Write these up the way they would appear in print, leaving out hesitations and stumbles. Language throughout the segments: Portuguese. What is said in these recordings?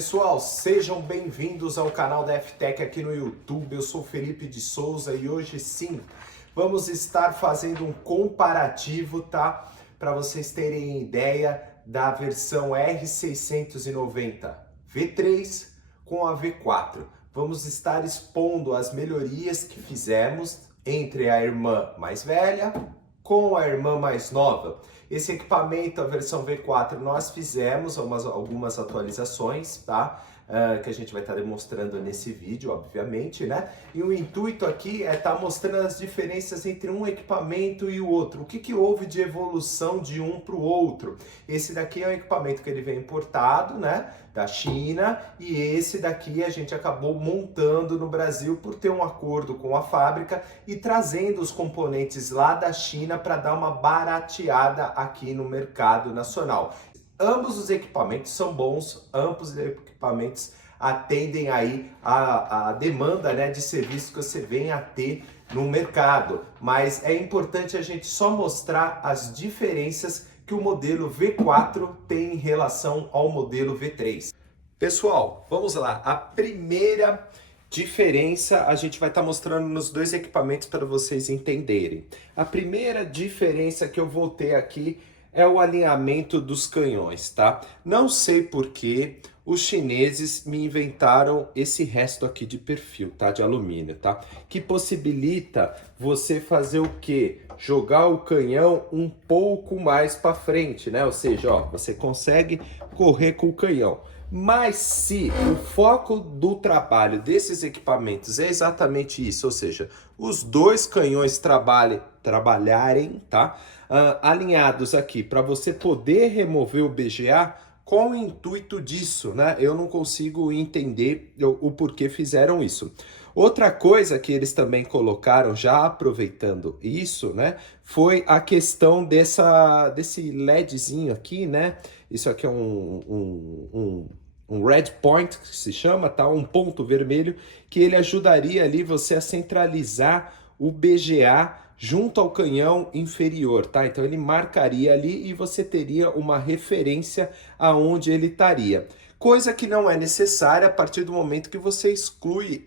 Pessoal, sejam bem-vindos ao canal da FTech aqui no YouTube. Eu sou Felipe de Souza e hoje sim vamos estar fazendo um comparativo, tá? Para vocês terem ideia da versão R690 V3 com a V4. Vamos estar expondo as melhorias que fizemos entre a irmã mais velha com a irmã mais nova. Esse equipamento, a versão V4, nós fizemos algumas atualizações, tá? Que a gente vai estar demonstrando nesse vídeo, obviamente, né? E o intuito aqui é estar mostrando as diferenças entre um equipamento e o outro. O que houve de evolução de um para o outro. Esse daqui é um equipamento que ele vem importado, né? Da China, e esse daqui a gente acabou montando no Brasil por ter um acordo com a fábrica e trazendo os componentes lá da China para dar uma barateada aqui no mercado nacional. Ambos os equipamentos são bons, ambos os equipamentos atendem aí a demanda, né, de serviço que você vem a ter no mercado, mas é importante a gente só mostrar as diferenças que o modelo V4 tem em relação ao modelo V3. Pessoal, vamos lá. A primeira diferença a gente vai estar mostrando nos dois equipamentos para vocês entenderem. A primeira diferença que eu vou ter aqui é o alinhamento dos canhões, tá? Não sei por que os chineses me inventaram esse resto aqui de perfil, tá? De alumínio, tá? Que possibilita você fazer o quê? Jogar o canhão um pouco mais para frente, né? Ou seja, ó, você consegue correr com o canhão. Mas se o foco do trabalho desses equipamentos é exatamente isso, ou seja, os dois canhões trabalharem, tá? Alinhados aqui para você poder remover o BGA com o intuito disso, né? Eu não consigo entender o porquê fizeram isso. Outra coisa que eles também colocaram, já aproveitando isso, né? Foi a questão desse LEDzinho aqui, né? Isso aqui é um red point, que se chama, tá? Um ponto vermelho, que ele ajudaria ali você a centralizar o BGA junto ao canhão inferior, tá? Então ele marcaria ali e você teria uma referência aonde ele estaria. Coisa que não é necessária a partir do momento que você exclui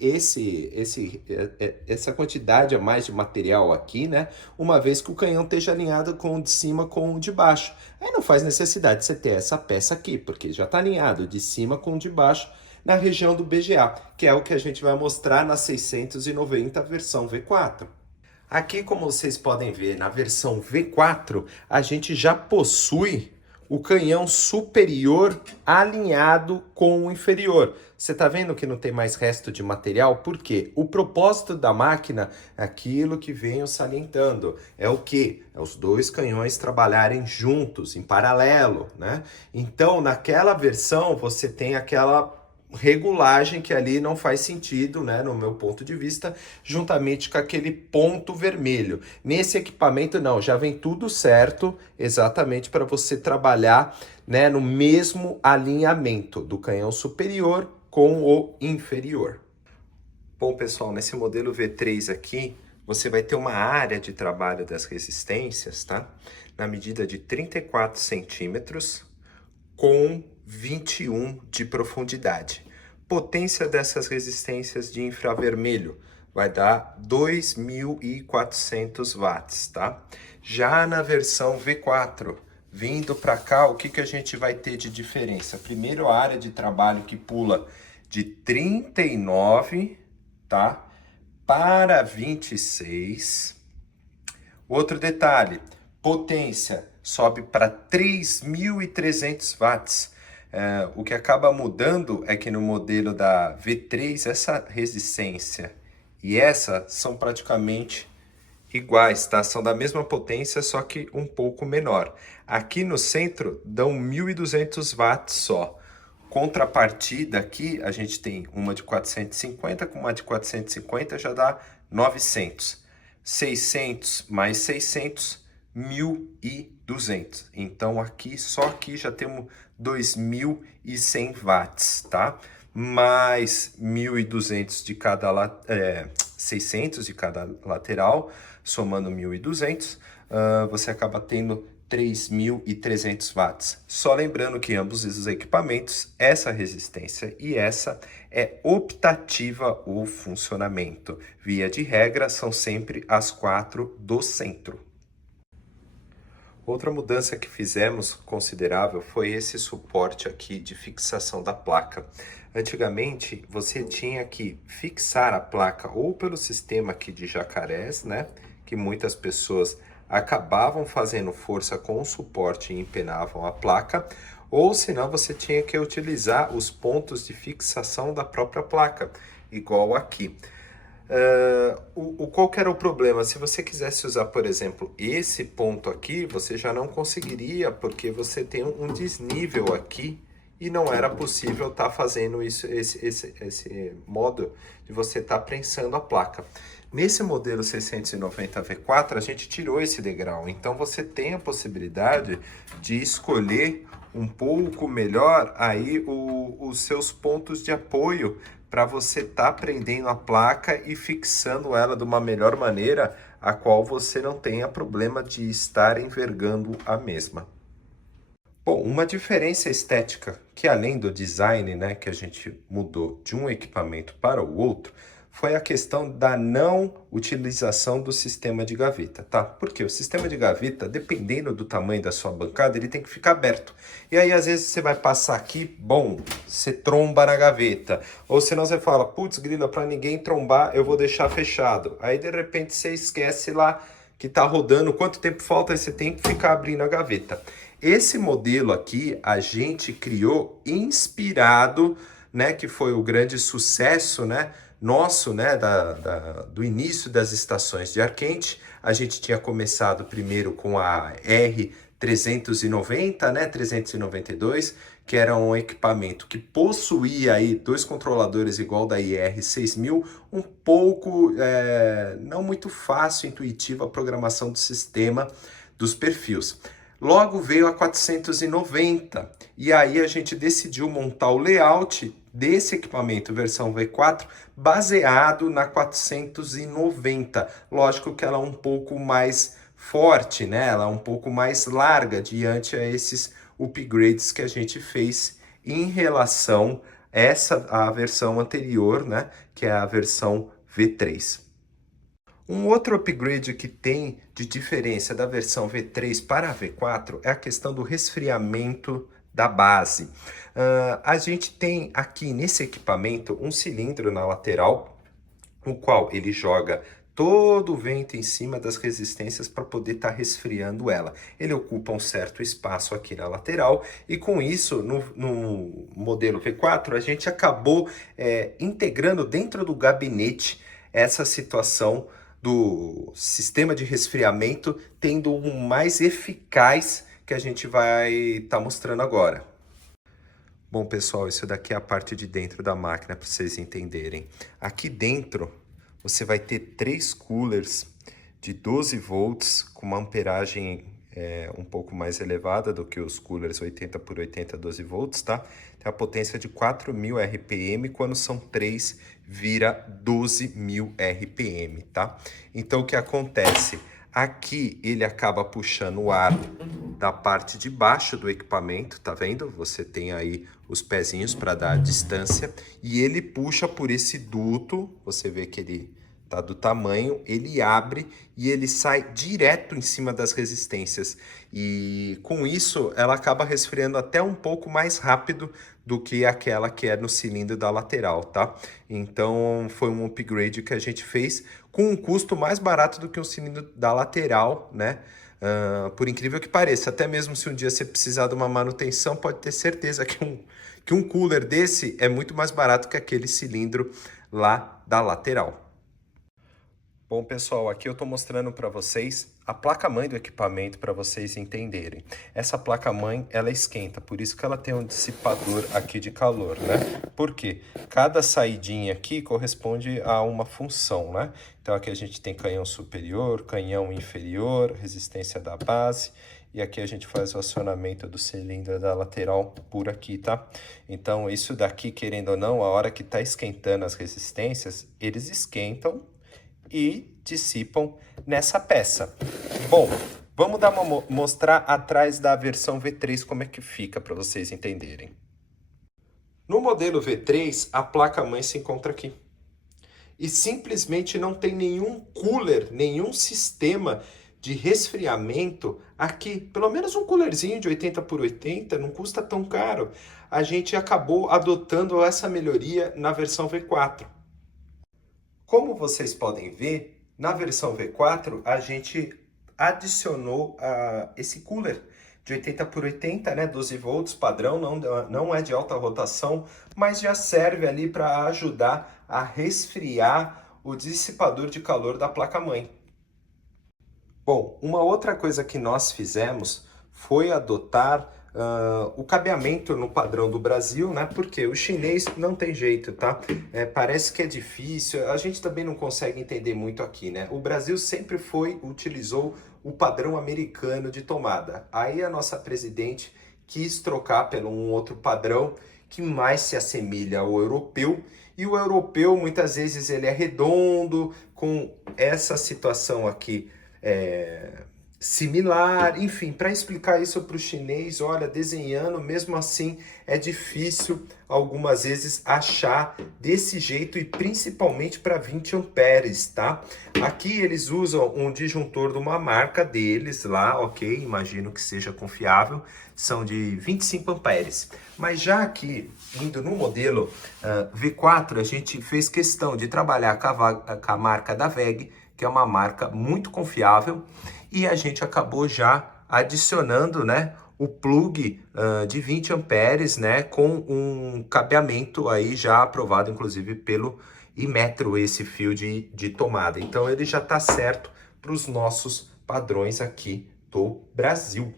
essa quantidade a mais de material aqui, né? Uma vez que o canhão esteja alinhado com o de cima com o de baixo. Aí não faz necessidade de você ter essa peça aqui, porque já está alinhado de cima com o de baixo na região do BGA, que é o que a gente vai mostrar na 690 versão V4. Aqui, como vocês podem ver, na versão V4, a gente já possui o canhão superior alinhado com o inferior. Você está vendo que não tem mais resto de material? Por quê? O propósito da máquina, aquilo que venho salientando, é o quê? É os dois canhões trabalharem juntos, em paralelo, né? Então, naquela versão, você tem aquela regulagem que ali não faz sentido, né, no meu ponto de vista, juntamente com aquele ponto vermelho. Nesse equipamento não, já vem tudo certo, exatamente para você trabalhar, né, no mesmo alinhamento do canhão superior com o inferior. Bom, pessoal, nesse modelo V3 aqui, você vai ter uma área de trabalho das resistências, tá? Na medida de 34 centímetros com 21 de profundidade. Potência dessas resistências de infravermelho vai dar 2.400 watts, tá? Já na versão V4, vindo para cá, o que a gente vai ter de diferença? Primeiro, a área de trabalho que pula de 39, tá? Para 26. Outro detalhe, potência sobe para 3.300 watts. O que acaba mudando é que no modelo da V3, essa resistência e essa são praticamente iguais, tá? São da mesma potência, só que um pouco menor. Aqui no centro dão 1.200 watts só. Contrapartida aqui, a gente tem uma de 450, com uma de 450 já dá 900. 600 mais 600, 1.200. Então aqui, só aqui já temos 2.100 watts, tá? Mais 1.200 de cada 600 de cada lateral, somando 1.200, você acaba tendo 3.300 watts. Só lembrando que em ambos os equipamentos, essa resistência e essa é optativa o funcionamento. Via de regra, são sempre as 4 do centro. Outra mudança que fizemos considerável foi esse suporte aqui de fixação da placa. Antigamente, você tinha que fixar a placa ou pelo sistema aqui de jacarés, né? Que muitas pessoas acabavam fazendo força com o suporte e empenavam a placa, ou senão você tinha que utilizar os pontos de fixação da própria placa, igual aqui. Qual que era o problema? Se você quisesse usar, por exemplo, esse ponto aqui, você já não conseguiria, porque você tem um desnível aqui e não era possível estar fazendo isso, esse modo de você estar prensando a placa. Nesse modelo 690 V4, a gente tirou esse degrau, então você tem a possibilidade de escolher um pouco melhor aí os seus pontos de apoio para você estar prendendo a placa e fixando ela de uma melhor maneira, a qual você não tenha problema de estar envergando a mesma. Bom, uma diferença estética que além do design, né, que a gente mudou de um equipamento para o outro, foi a questão da não utilização do sistema de gaveta, tá? Porque o sistema de gaveta, dependendo do tamanho da sua bancada, ele tem que ficar aberto. E aí, às vezes, você vai passar aqui, bom, você tromba na gaveta. Ou senão você fala, putz, grila, para ninguém trombar, eu vou deixar fechado. Aí, de repente, você esquece lá que tá rodando, quanto tempo falta, aí você tem que ficar abrindo a gaveta. Esse modelo aqui, a gente criou inspirado, né, que foi o grande sucesso, né, nosso, né, do início das estações de ar quente. A gente tinha começado primeiro com a R390, né, 392, que era um equipamento que possuía aí 2 controladores igual da IR6000, um pouco, não muito fácil, intuitiva a programação do sistema dos perfis. Logo veio a 490 e aí a gente decidiu montar o layout desse equipamento versão V4 baseado na 490. Lógico que ela é um pouco mais forte, né? Ela é um pouco mais larga diante a esses upgrades que a gente fez em relação a versão anterior, né? Que é a versão V3. Um outro upgrade que tem de diferença da versão V3 para a V4 é a questão do resfriamento da base. A gente tem aqui nesse equipamento um cilindro na lateral, o qual ele joga todo o vento em cima das resistências para poder estar resfriando ela. Ele ocupa um certo espaço aqui na lateral e com isso, no modelo V4, a gente acabou integrando dentro do gabinete essa situação do sistema de resfriamento tendo um mais eficaz que a gente vai estar mostrando agora. Bom, pessoal, isso daqui é a parte de dentro da máquina para vocês entenderem. Aqui dentro você vai ter 3 coolers de 12 volts com uma amperagem um pouco mais elevada do que os coolers 80 por 80 12 volts, tá? Tem a potência de 4.000 RPM, quando são 3 vira 12.000 RPM, tá? Então o que acontece? Aqui ele acaba puxando o ar da parte de baixo do equipamento, tá vendo? Você tem aí os pezinhos para dar distância e ele puxa por esse duto, você vê que ele tá do tamanho, ele abre e ele sai direto em cima das resistências. E com isso ela acaba resfriando até um pouco mais rápido do que aquela que é no cilindro da lateral, tá? Então foi um upgrade que a gente fez com um custo mais barato do que um cilindro da lateral, né? Por incrível que pareça, até mesmo se um dia você precisar de uma manutenção, pode ter certeza que um cooler desse é muito mais barato que aquele cilindro lá da lateral. Bom, pessoal, aqui eu estou mostrando para vocês a placa-mãe do equipamento para vocês entenderem. Essa placa-mãe, ela esquenta, por isso que ela tem um dissipador aqui de calor, né? Por quê? Cada saidinha aqui corresponde a uma função, né? Então aqui a gente tem canhão superior, canhão inferior, resistência da base, e aqui a gente faz o acionamento do cilindro da lateral por aqui, tá? Então isso daqui, querendo ou não, a hora que está esquentando as resistências, eles esquentam e dissipam nessa peça. Bom, Vamos dar mostrar atrás da versão V3 como é que fica para vocês entenderem. No modelo V3, a placa-mãe se encontra aqui. E simplesmente não tem nenhum cooler, nenhum sistema de resfriamento aqui. Pelo menos um coolerzinho de 80 por 80 não custa tão caro. A gente acabou adotando essa melhoria na versão V4. Como vocês podem ver, na versão V4 a gente adicionou esse cooler de 80 por 80, né, 12 volts padrão, não é de alta rotação, mas já serve ali para ajudar a resfriar o dissipador de calor da placa-mãe. Bom, uma outra coisa que nós fizemos foi adotar o cabeamento no padrão do Brasil, né? Porque o chinês não tem jeito, tá? Parece que é difícil, a gente também não consegue entender muito aqui, né? O Brasil sempre utilizou o padrão americano de tomada. Aí a nossa presidente quis trocar por um outro padrão que mais se assemelha ao europeu, e o europeu muitas vezes ele é redondo, com essa situação aqui similar, enfim, para explicar isso para o chinês, olha, desenhando, mesmo assim é difícil algumas vezes achar desse jeito e principalmente para 20 amperes, tá? Aqui eles usam um disjuntor de uma marca deles lá, ok? Imagino que seja confiável, são de 25 amperes. Mas já aqui, indo no modelo V4, a gente fez questão de trabalhar com a marca da WEG, que é uma marca muito confiável, e a gente acabou já adicionando, né, o plug de 20 amperes, né, com um cabeamento aí já aprovado, inclusive, pelo Inmetro, esse fio de tomada. Então, ele já está certo para os nossos padrões aqui do Brasil.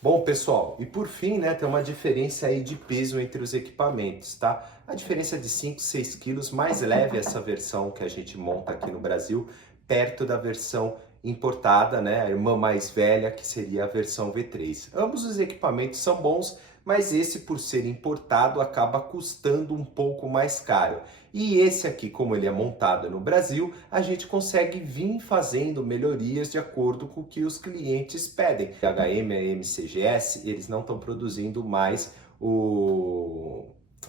Bom, pessoal, e por fim, né, tem uma diferença aí de peso entre os equipamentos, tá? A diferença de 5, 6 quilos, mais leve essa versão que a gente monta aqui no Brasil, perto da versão importada, né, a irmã mais velha, que seria a versão V3. Ambos os equipamentos são bons, mas esse, por ser importado, acaba custando um pouco mais caro. E esse aqui, como ele é montado no Brasil, a gente consegue vir fazendo melhorias de acordo com o que os clientes pedem. A HM e a MCGS, eles não estão produzindo mais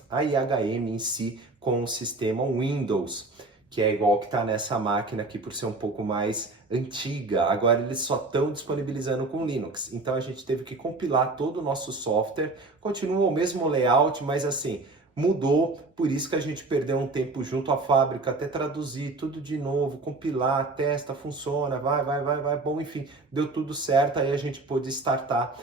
a IHM em si com o sistema Windows, que é igual que está nessa máquina aqui por ser um pouco mais antiga. Agora eles só estão disponibilizando com Linux. Então a gente teve que compilar todo o nosso software. Continua o mesmo layout, mas assim, mudou. Por isso que a gente perdeu um tempo junto à fábrica até traduzir tudo de novo, compilar, testa, funciona, vai. Bom, enfim, deu tudo certo. Aí a gente pôde startar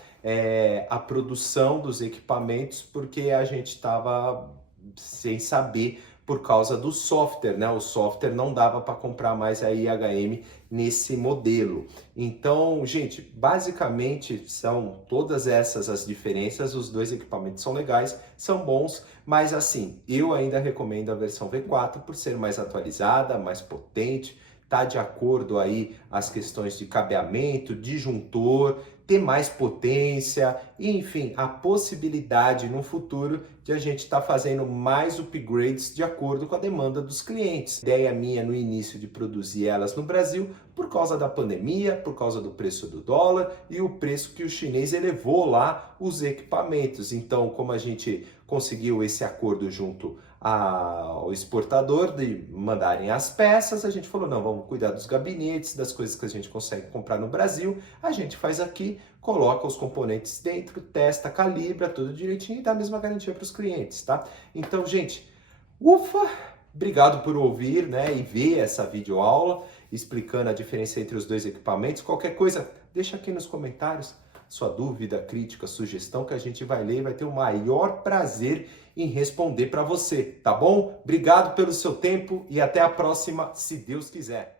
a produção dos equipamentos, porque a gente estava sem saber por causa do software, né? O software não dava para comprar mais a IHM nesse modelo. Então, gente, basicamente são todas essas as diferenças. Os dois equipamentos são legais, são bons, mas assim, eu ainda recomendo a versão V4 por ser mais atualizada, mais potente, tá de acordo aí as questões de cabeamento, disjuntor, ter mais potência, enfim, a possibilidade no futuro de a gente estar fazendo mais upgrades de acordo com a demanda dos clientes. A ideia minha no início de produzir elas no Brasil por causa da pandemia, por causa do preço do dólar e o preço que o chinês elevou lá os equipamentos. Então, como a gente conseguiu esse acordo junto ao exportador de mandarem as peças, a gente falou, não, vamos cuidar dos gabinetes, das coisas que a gente consegue comprar no Brasil, a gente faz aqui, coloca os componentes dentro, testa, calibra, tudo direitinho e dá a mesma garantia para os clientes, tá? Então, gente, ufa! Obrigado por ouvir, né, e ver essa videoaula explicando a diferença entre os dois equipamentos. Qualquer coisa, deixa aqui nos comentários sua dúvida, crítica, sugestão, que a gente vai ler e vai ter o maior prazer em responder para você, tá bom? Obrigado pelo seu tempo e até a próxima, se Deus quiser.